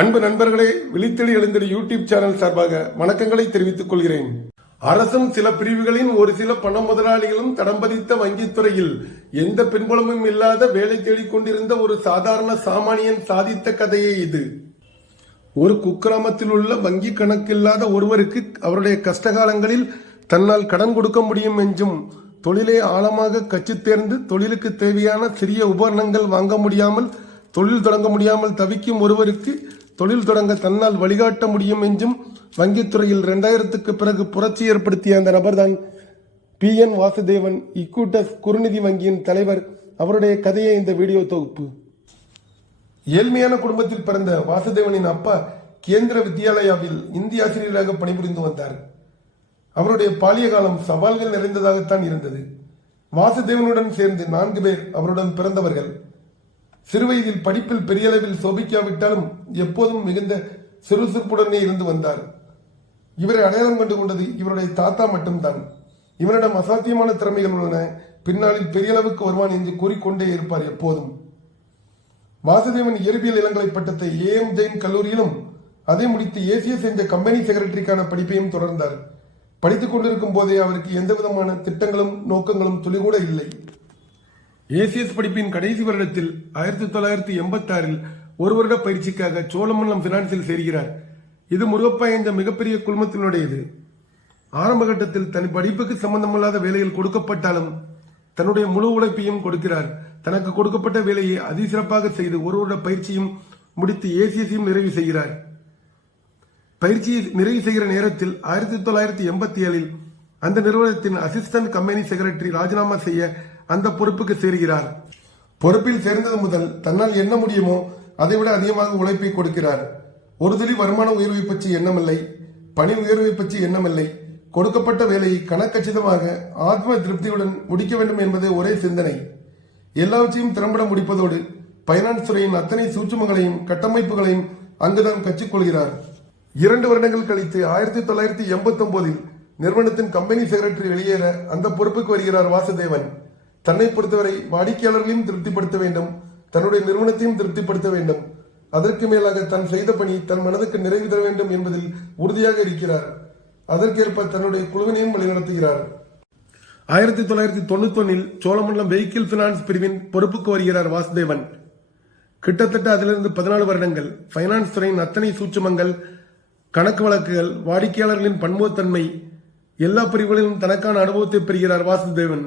அன்பு நண்பர்களே, விழித்தெழி எழுந்திரு யூடியூப் சேனல் சார்பாக வணக்கங்களை தெரிவித்துக் கொள்கிறேன். அரசும் சில பிரிவுகளின் ஒரு சில பண முதலாளிகளும் தடம் பதித்த வங்கித்துறையில் எந்த பின்புலமும் இல்லாத வேலை தேடிக் கொண்டிருந்த ஒரு சாதாரண சாமானியன் சாதித்த கதையே இது. ஒரு குக்கிராமத்தில் உள்ள வங்கி கணக்கில்லாத ஒருவருக்கு அவருடைய கஷ்டகாலங்களில் தன்னால் கடன் கொடுக்க முடியும் என்றும் தொழிலை ஆழமாக கற்றுத் தேர்ந்து தொழிலுக்கு தேவையான சிறிய உபகரணங்கள் வாங்க முடியாமல் தொழில் தொடங்க முடியாமல் தவிக்கும் ஒருவருக்கு தொழில் தொடங்க தன்னால் வழிகாட்ட முடியும் என்றும் வங்கித்துறையில் 2000க்கு பிறகு புரட்சி ஏற்படுத்திய அந்த நபர்தான் PN வாசுதேவன், இக்கூட்டஸ் குறுநிதி வங்கியின் தலைவர். அவருடைய கதையை இந்த வீடியோ தொகுப்பு. ஏழ்மையான குடும்பத்தில் பிறந்த வாசுதேவனின் அப்பா கேந்திர வித்யாலயாவில் இந்தி ஆசிரியராக பணிபுரிந்து வந்தார். அவருடைய பாலிய காலம் சவால்கள் நிறைந்ததாகத்தான் இருந்தது. வாசுதேவனுடன் சேர்ந்து 4 பேர் அவருடன் பிறந்தவர்கள். சிறுவயதில் படிப்பில் பெரிய அளவில் சோபிக்காவிட்டாலும் எப்போதும் மிகுந்த சுறுசுறுப்புடனே இருந்து வந்தார். இவரை அடையாளம் கண்டு கொண்டது இவருடைய தாத்தா மட்டும்தான். இவரிடம் அசாத்தியமான திறமைகள் உள்ளன, பின்னாளில் பெரிய அளவுக்கு வருவான் என்று கூறிக்கொண்டே இருப்பார் எப்போதும். வாசுதேவன் இயற்பியல் இளங்கலை பட்டத்தை AM ஜெயின் கல்லூரியிலும் அதை முடித்து ACS என்ற கம்பெனி செக்ரட்டரிக்கான படிப்பையும் தொடர்ந்தார். படித்துக் கொண்டிருக்கும் போதே அவருக்கு எந்த விதமான திட்டங்களும் நோக்கங்களும் துளிகூட இல்லை. ACS படிப்பின் கடைசி வருடத்தில் 1986 ஒரு வருட பயிற்சிக்காக சோழமண்டலம் பினான்சில் சேர்கிறார். இது முருகப்பா என்ற மிகப்பெரிய குழுமத்தினுடையது. ஆரம்ப கட்டத்தில் தன் படிப்புக்கு சம்பந்தமில்லாத வேலைகள் கொடுக்கப்பட்டாலும் தன்னுடைய முழு உழைப்பையும் கொடுக்கிறார். தனக்கு கொடுக்கப்பட்ட வேலையை அதிசிறப்பாக செய்து ஒரு வருட பயிற்சியும் முடித்து ACSயும் நிறைவு செய்கிறார். பயிற்சியை நிறைவு செய்கிற நேரத்தில் 1987 அந்த நிறுவனத்தின் அசிஸ்டன்ட் கம்பெனி செக்ரட்டரி ராஜினாமா செய்ய அந்த பொறுப்புக்கு சேர்கிறார். பொறுப்பில் சேர்ந்தது முதல் தன்னால் என்ன முடியுமோ அதைவிட அதிகமாக உழைப்பை கொடுக்கிறார். ஒரு துளி வருமான உயர்வை பற்றி எண்ணமில்லை, பணி உயர்வை பற்றி எண்ணமில்லை. கொடுக்கப்பட்ட வேலையை கணக்கச்சிதமாக ஆத்ம திருப்தியுடன் முடிக்க வேண்டும் என்பதே ஒரே சிந்தனை. எல்லாவற்றையும் திறம்பட முடிப்பதோடு பைனான்ஸ் துறையின் அத்தனை சூட்சுமங்களையும் கட்டமைப்புகளையும் அங்குதான் கற்றுக்கொள்கிறார். 2 வருடங்கள் கழித்து 1989 நிறுவனத்தின் கம்பெனி செக்ரட்டரி வெளியேற அந்த பொறுப்புக்கு வருகிறார் வாசுதேவன். தன்னை பொறுத்தவரை வாடிக்கையாளர்களையும் திருப்திப்படுத்த வேண்டும், தன்னுடைய நிறுவனத்தையும் திருப்திப்படுத்த வேண்டும். அதற்கு மேலாக தான் செய்த பணி தன் மனதுக்கு நிறைவு தர வேண்டும் என்பதில் உறுதியாக இருக்கிறார். அதற்கேற்ப தன்னுடைய குழுவினையும் வழிநடத்துகிறார். 1991 சோழமண்டலம் வெஹிக்கிள் பினான்ஸ் பிரிவின் பொறுப்புக்கு வருகிறார் வாசுதேவன். கிட்டத்தட்ட அதிலிருந்து 14 வருடங்கள் பைனான்ஸ் துறையின் அத்தனை சூட்சுமங்கள், கணக்கு வழக்குகள், வாடிக்கையாளர்களின் பன்முகத்தன்மை, எல்லா பிரிவுகளிலும் தனக்கான அனுபவத்தை பெறுகிறார் வாசுதேவன்.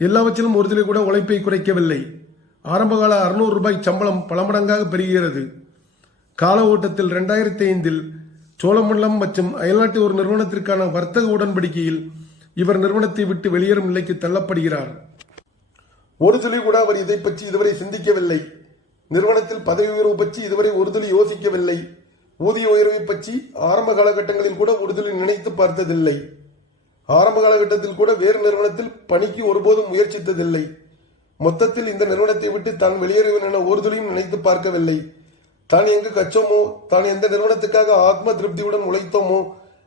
எல்லாவற்றிலும் ஒரு துளி கூட உழைப்பை குறைக்கவில்லை. ஆரம்பகால 600 ரூபாய் சம்பளம் பல மடங்காக பெறுகிறது. கால ஓட்டத்தில் 2005 சோழமண்டலம் மற்றும் அயல்நாட்டு ஒரு நிறுவனத்திற்கான வர்த்தக உடன்படிக்கையில் இவர் நிறுவனத்தை விட்டு வெளியேறும் நிலைக்கு தள்ளப்படுகிறார். ஒரு துளி கூட அவர் இதை பற்றி இதுவரை சிந்திக்கவில்லை. நிறுவனத்தில் பதவி உயர்வு பற்றி இதுவரை ஒரு துளி யோசிக்கவில்லை. ஊதிய உயர்வை பற்றி ஆரம்ப காலகட்டங்களில் கூட ஒரு துளி நினைத்து பார்த்ததில்லை. ஆரம்ப காலகட்டத்தில் கூட வேறு நிறுவனத்தில் பணிக்கு ஒருபோதும் முயற்சித்ததில்லை. மொத்தத்தில் இந்த நிறுவனத்தை விட்டு தான் வெளியேறுவேன் என ஒரு துளியும் நினைத்து பார்க்கவில்லை. தான் எங்கு கச்சோமோ, தான் எந்த நிறுவனத்துக்காக ஆத்ம திருப்தியுடன் உழைத்தோமோ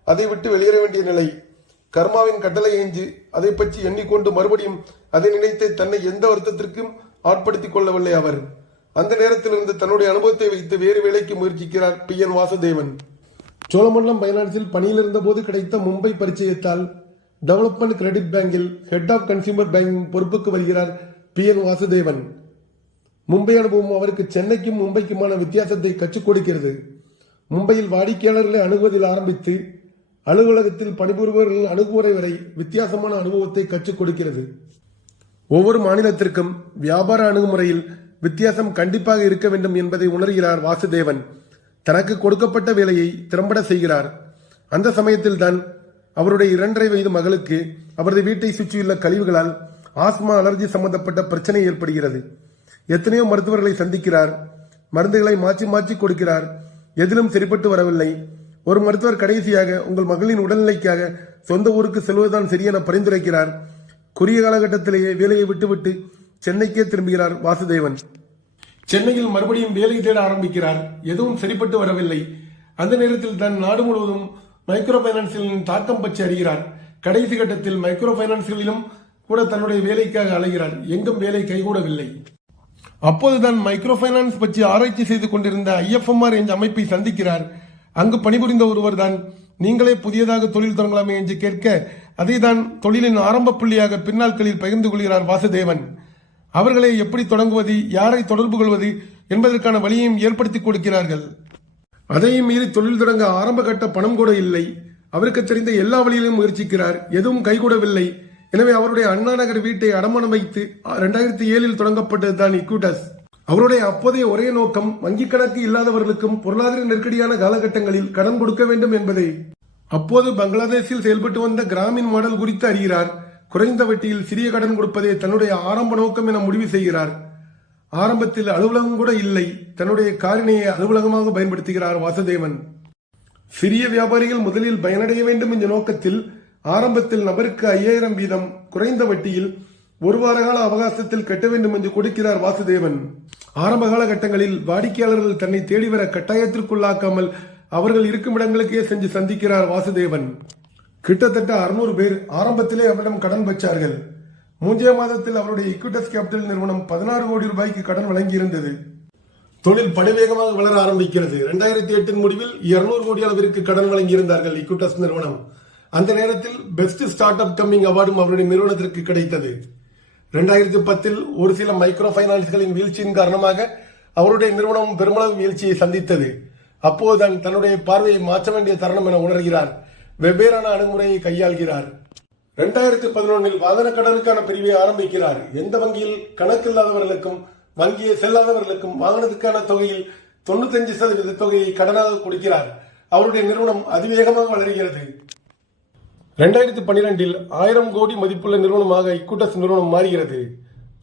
அதை விட்டு வெளியேற வேண்டிய நிலை. கர்மாவின் கட்டளை ஏஞ்சு அதை பற்றி எண்ணிக்கொண்டு மறுபடியும் அதை நினைத்து தன்னை எந்த வருத்தத்திற்கும் ஆட்படுத்திக் கொள்ளவில்லை அவர். அந்த நேரத்திலிருந்து தன்னுடைய அனுபவத்தை வைத்து வேறு வேலைக்கு முயற்சிக்கிறார் PN வாசுதேவன். சோழமண்டலம் பைனான்சில் பணியில் இருந்த போது கிடைத்த மும்பை பரிச்சயத்தால் டெவலப்மெண்ட் கிரெடிட் பேங்கில் ஹெட் ஆஃப் கன்சியூமர் பேங்கிங் பொறுப்புக்கு வருகிறார் PN வாசுதேவன். மும்பை அனுபவம் அவருக்கு சென்னைக்கும் மும்பைக்குமான வித்தியாசத்தை கற்றுக் கொடுக்கிறது. மும்பையில் வாடிக்கையாளர்களை அணுகுவதில் ஆரம்பித்து அலுவலகத்தில் பணிபுரிபவர்கள் அணுகுமுறை வரை வித்தியாசமான அனுபவத்தை கற்றுக் கொடுக்கிறது. ஒவ்வொரு மாநிலத்திற்கும் வியாபார அணுகுமுறையில் வித்தியாசம் கண்டிப்பாக இருக்க வேண்டும் என்பதை உணர்கிறார் வாசுதேவன். தனக்கு கொடுக்கப்பட்ட வேலையை திறம்பட செய்கிறார். அந்த சமயத்தில் தான் அவருடைய 2.5 வயது மகளுக்கு அவரது வீட்டை சுற்றியுள்ள கழிவுகளால் ஆஸ்மா, அலர்ஜி சம்பந்தப்பட்ட பிரச்சனை ஏற்படுகிறது. எத்தனையோ மருத்துவர்களை சந்திக்கிறார், மருந்துகளை மாற்றி மாற்றி கொடுக்கிறார். எதிலும் சரிப்பட்டு வரவில்லை. ஒரு மருத்துவர் கடைசியாக உங்கள் மகளின் உடல்நிலைக்காக சொந்த ஊருக்கு செல்வதுதான் சரியென பரிந்துரைக்கிறார். குறுகிய காலகட்டத்திலேயே வேலையை விட்டுவிட்டு சென்னைக்கே திரும்புகிறார் வாசுதேவன். சென்னையில் மறுபடியும் வேலை தேட ஆரம்பிக்கிறார். எதுவும் சரிப்பட்டு வரவில்லை. அந்த நேரத்தில் தான் நாடு முழுவதும் மைக்ரோ பைனான்ஸ்களின் தாக்கம் பற்றி அறிகிறார். கடைசி கட்டத்தில் மைக்ரோ பைனான்ஸ்களிலும் கூட தன்னுடைய வேலைக்காக அலைகிறார். எங்கும் வேலை கைகூடவில்லை. அப்போதுதான் மைக்ரோ பைனான்ஸ் பற்றி ஆராய்ச்சி செய்து கொண்டிருந்த IFMR என்ற அமைப்பை சந்திக்கிறார். அங்கு பணிபுரிந்த ஒருவர் தான் நீங்களே புதியதாக தொழில் தொடங்கலாமே என்று கேட்க அதை தான் தொழிலின் ஆரம்ப புள்ளியாக பின்னாட்களில் பகிர்ந்து கொள்கிறார் வாசுதேவன். அவர்களை எப்படி தொடங்குவது, யாரை தொடர்பு கொள்வது என்பதற்கான வழியையும் ஏற்படுத்தி கொடுக்கிறார்கள். அதையும் மீறி தொழில் தொடங்க ஆரம்ப கட்ட பணம் கூட இல்லை. அவருக்கு தெரிந்த எல்லா வழியிலும் முயற்சிக்கிறார். எதுவும் கைகூடவில்லை. எனவே அவருடைய அண்ணா நகர் வீட்டை அடமானம் வைத்து 2007 தொடங்கப்பட்டதுதான் இக்விட்டஸ். அவருடைய அப்போதைய ஒரே நோக்கம் வங்கிக் கணக்கு இல்லாதவர்களுக்கும் பொருளாதார நெருக்கடியான காலகட்டங்களில் கடன் கொடுக்க வேண்டும் என்பதே. அப்போது பங்களாதேஷில் செயல்பட்டு வந்த கிராமின் மாடல் குறித்து அறிகிறார். குறைந்த வட்டியில் சிறிய கடன் கொடுப்பதே தன்னுடைய ஆரம்ப நோக்கம் என முடிவு செய்கிறார். ஆரம்பத்தில் அலுவலகம் கூட இல்லை. தன்னுடைய காரினையை அலுவலகமாக பயன்படுத்துகிறார் வாசுதேவன். சிறிய வியாபாரிகள் முதலில் பயனடைய வேண்டும் என்ற நோக்கத்தில் ஆரம்பத்தில் நபருக்கு 5000 வீதம் குறைந்த வட்டியில் ஒரு வார கால அவகாசத்தில் கட்ட வேண்டும் என்று கொடுக்கிறார் வாசுதேவன். ஆரம்ப காலகட்டங்களில் வாடிக்கையாளர்கள் தன்னை தேடி வர கட்டாயத்திற்குள்ளாக்காமல் அவர்கள் இருக்கும் இடங்களுக்கே சென்று சந்திக்கிறார் வாசுதேவன். கிட்டத்தட்ட 600 பேர் ஆரம்பத்திலே அவரிடம் கடன் பெற்றார்கள். 3 மாதத்தில் அவருடைய இக்விட்டஸ் கேபிட்டல் நிறுவனம் 16 கோடி ரூபாய்க்கு கடன் வழங்கியிருந்தது. தொழில் படுவேகமாக வளர ஆரம்பிக்கிறது. 2008 முடிவில் 200 கோடி அளவிற்கு கடன் வழங்கியிருந்தார்கள் இக்விட்டஸ் நிறுவனம். அந்த நேரத்தில் பெஸ்ட் ஸ்டார்ட் அப் கம்மிங் அவார்டும் அவருடைய நிறுவனத்திற்கு கிடைத்தது. 2010 ஒரு சில மைக்ரோ பைனான்ஸ்களின் வீழ்ச்சியின் காரணமாக அவருடைய நிறுவனம் பெருமளவு வீழ்ச்சியை சந்தித்தது. அப்போதுதான் தன்னுடைய பார்வையை மாற்ற வேண்டிய தருணம் என உணர்கிறார். வெவ்வேறான அணுகுமுறையை கையாள்கிறார். 2011 வாகன கடனுக்கான பிரிவை ஆரம்பிக்கிறார். எந்த வங்கியில் கணக்கில்லாதவர்களுக்கும் வங்கியை செல்லாதவர்களுக்கும் வாகனத்துக்கான தொகையில் 95% தொகையை கடனாக கொடுக்கிறார். அவருடைய நிறுவனம் அதிவேகமாக வளர்கிறது. 2012 1000 கோடி மதிப்புள்ள நிறுவனமாக இக்விட்டஸ் நிறுவனம் மாறுகிறது.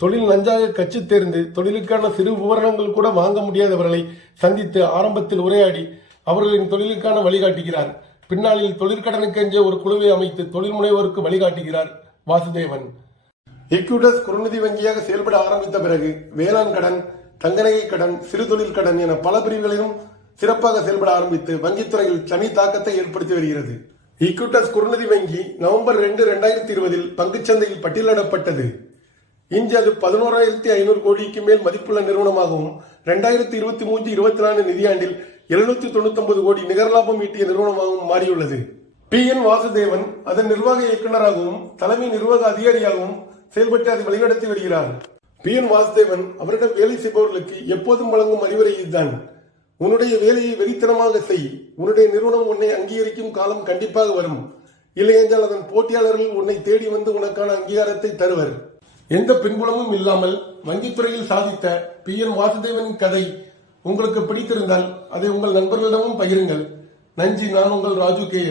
தொழில் நஞ்சாக கட்சி தேர்ந்து தொழிலுக்கான சிறு உபகரணங்கள் கூட வாங்க முடியாதவர்களை சந்தித்து ஆரம்பத்தில் உரையாடி அவர்களின் தொழிலுக்கான வழிகாட்டுகிறார். பின்னாளில் தொழிற்கடனுக்கென்றே ஒரு குழுவை அமைத்து தொழில் முனைவோருக்கு வழிகாட்டுகிறார் வாசுதேவன். இக்விட்டஸ் குறுநிதி வங்கியாக செயல்பட ஆரம்பித்த பிறகு வேளாண் கடன், தங்கநகை கடன், சிறு தொழில் கடன் என பல பிரிவுகளிலும் சிறப்பாக செயல்பட ஆரம்பித்து வங்கித்துறையில் தனி தாக்கத்தை ஏற்படுத்தி வருகிறது. இக்விட்டஸ் குறுநிதி வங்கி நவம்பர் 2, 2020 பங்குச்சந்தையில் பட்டியலிடப்பட்டது. இன்று அது 11,500 கோடிக்கு மேல் மதிப்புள்ள நிறுவனமாகவும் 2023-24 நிதியாண்டில் 799 கோடி நிகர்லாபம் ஈட்டிய நிறுவனமாகவும் மாறியுள்ளது. PN வாசுதேவன் அதன் நிர்வாக இயக்குநராகவும் தலைமை நிர்வாக அதிகாரியாகவும் செயல்பட்டு அதை வழிநடத்தி வருகிறார். PN வாசுதேவன் அவரிடம் வேலை செய்பவர்களுக்கு எப்போதும் வழங்கும் அறிவுரை இதுதான்: உன்னுடைய வேலையை வெறித்தனமாக செய். உன்னுடைய நிறுவனம் உன்னை அங்கீகரிக்கும் காலம் கண்டிப்பாக வரும். இல்லையென்றால் அதன் போட்டியாளர்கள் உன்னை தேடி வந்து உனக்கான அங்கீகாரத்தை தருவர். எந்த பின்புலமும் இல்லாமல் வங்கித்துறையில் சாதித்த PN வாசுதேவனின் கதை உங்களுக்கு பிடித்திருந்தால் அதை உங்கள் நண்பர்களிடமும் பகிருங்கள். நன்றி. நான் உங்கள் ராஜு KS.